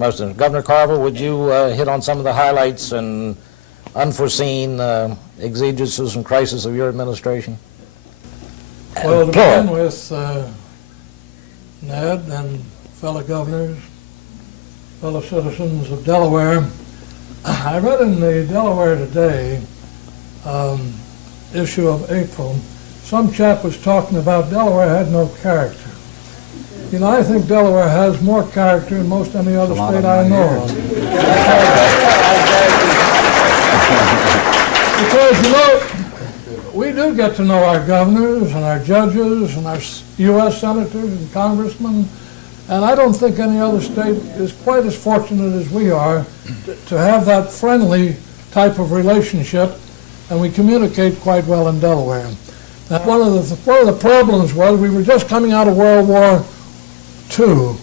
Most of them. Governor Carvel, would you hit on some of the highlights and unforeseen exigencies and crises of your administration? Well, to begin with, Ned and fellow governors, fellow citizens of Delaware, I read in the Delaware Today issue of April, some chap was talking about Delaware had no character. You know, I think Delaware has more character than most any other state I know of. Because, you know, we do get to know our governors and our judges and our U.S. senators and congressmen, and I don't think any other state is quite as fortunate as we are to have that friendly type of relationship, and we communicate quite well in Delaware. Now, one of the problems was we were just coming out of World War II,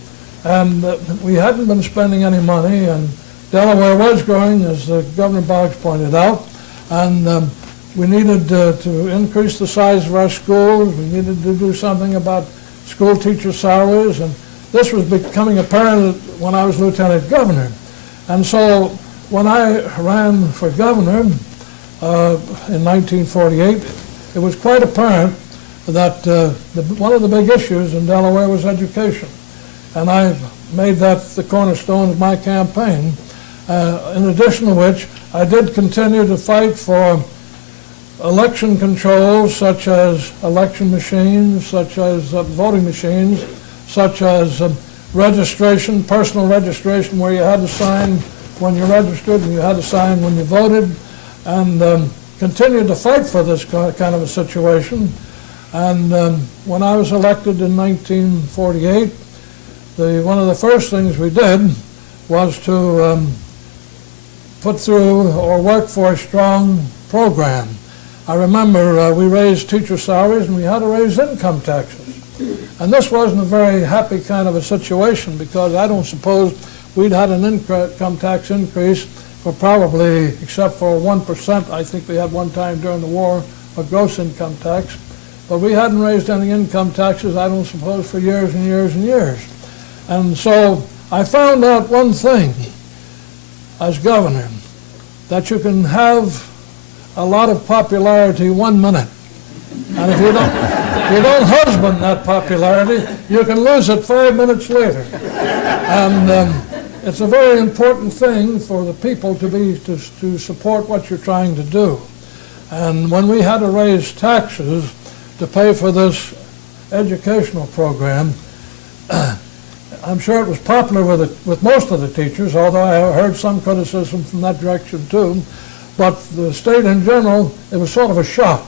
and we hadn't been spending any money, and Delaware was growing, as Governor Boggs pointed out, and we needed to increase the size of our schools. We needed to do something about school teacher salaries, and this was becoming apparent when I was lieutenant governor. And so when I ran for governor in 1948, it was quite apparent that one of the big issues in Delaware was education. And I made that the cornerstone of my campaign, in addition to which I did continue to fight for election controls, such as election machines, such as voting machines, such as registration, personal registration, where you had to sign when you registered and you had to sign when you voted, and continued to fight for this kind of a situation. And when I was elected in 1948, one of the first things we did was to put through or work for a strong program. I remember we raised teacher salaries and we had to raise income taxes. And this wasn't a very happy kind of a situation, because I don't suppose we'd had an income tax increase for probably, except for 1%, I think we had one time during the war, a gross income tax. But we hadn't raised any income taxes, I don't suppose, for years and years and years. And so I found out one thing as governor, that you can have a lot of popularity 1 minute. And if you don't husband that popularity, you can lose it 5 minutes later. And it's a very important thing for the people to support what you're trying to do. And when we had to raise taxes to pay for this educational program, I'm sure it was popular with most of the teachers, although I heard some criticism from that direction too. But the state in general, it was sort of a shock.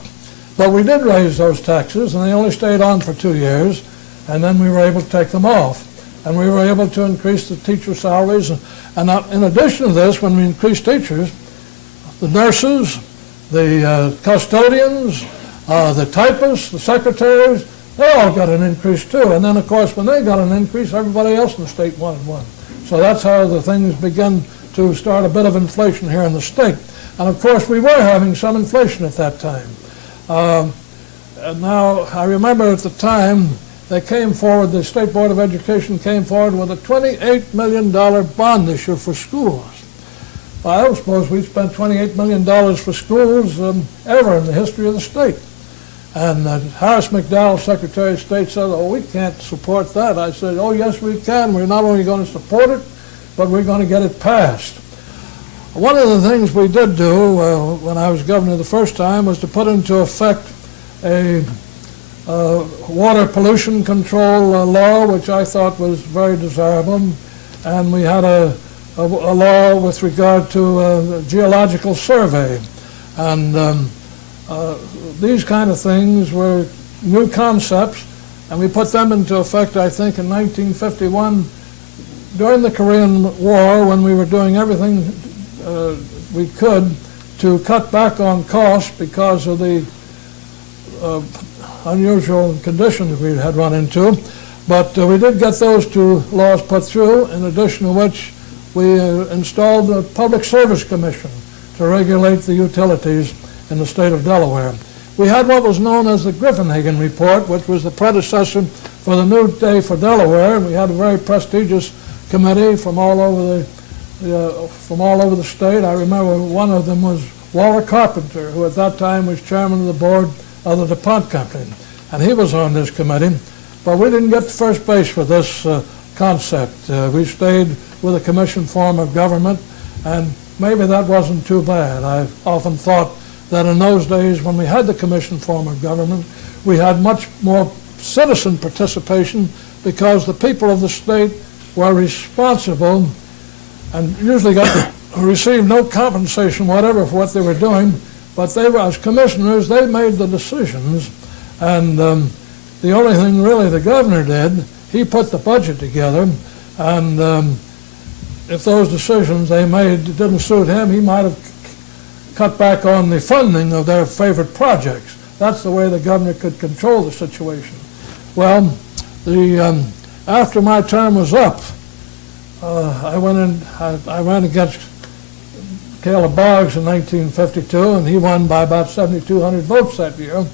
But we did raise those taxes, and they only stayed on for 2 years, and then we were able to take them off. And we were able to increase the teacher salaries. And in addition to this, when we increased teachers, the nurses, the custodians, the typists, the secretaries, they all got an increase too. And then, of course, when they got an increase, everybody else in the state wanted one. So that's how the things began to start a bit of inflation here in the state. And of course, we were having some inflation at that time. And now, I remember at the time, they came forward, the State Board of Education came forward with a $28 million bond issue for schools. Well, I don't suppose we spent $28 million for schools ever in the history of the state. And Harris McDowell, Secretary of State, said, oh, we can't support that. I said, oh, yes, we can. We're not only going to support it, but we're going to get it passed. One of the things we did do when I was governor the first time was to put into effect a water pollution control law, which I thought was very desirable. And we had a law with regard to geological survey. And these kind of things were new concepts, and we put them into effect, I think, in 1951 during the Korean War, when we were doing everything we could to cut back on costs because of the unusual conditions we had run into. But we did get those two laws put through, in addition to which we installed the Public Service Commission to regulate the utilities in the state of Delaware. We had what was known as the Griffenhagen Report, which was the predecessor for the New Day for Delaware, and we had a very prestigious committee from all over the state. I remember one of them was Walter Carpenter, who at that time was chairman of the board of the DuPont Company, and he was on this committee. But we didn't get to first base with this concept. We stayed with a commission form of government, and maybe that wasn't too bad. I've often thought that in those days when we had the commission form of government, we had much more citizen participation because the people of the state were responsible and usually received no compensation whatever for what they were doing, but they were, as commissioners, they made the decisions, and the only thing really the governor did, he put the budget together, and if those decisions they made didn't suit him, he might have cut back on the funding of their favorite projects. That's the way the governor could control the situation. Well, after my term was up, I ran against Caleb Boggs in 1952, and he won by about 7,200 votes that year.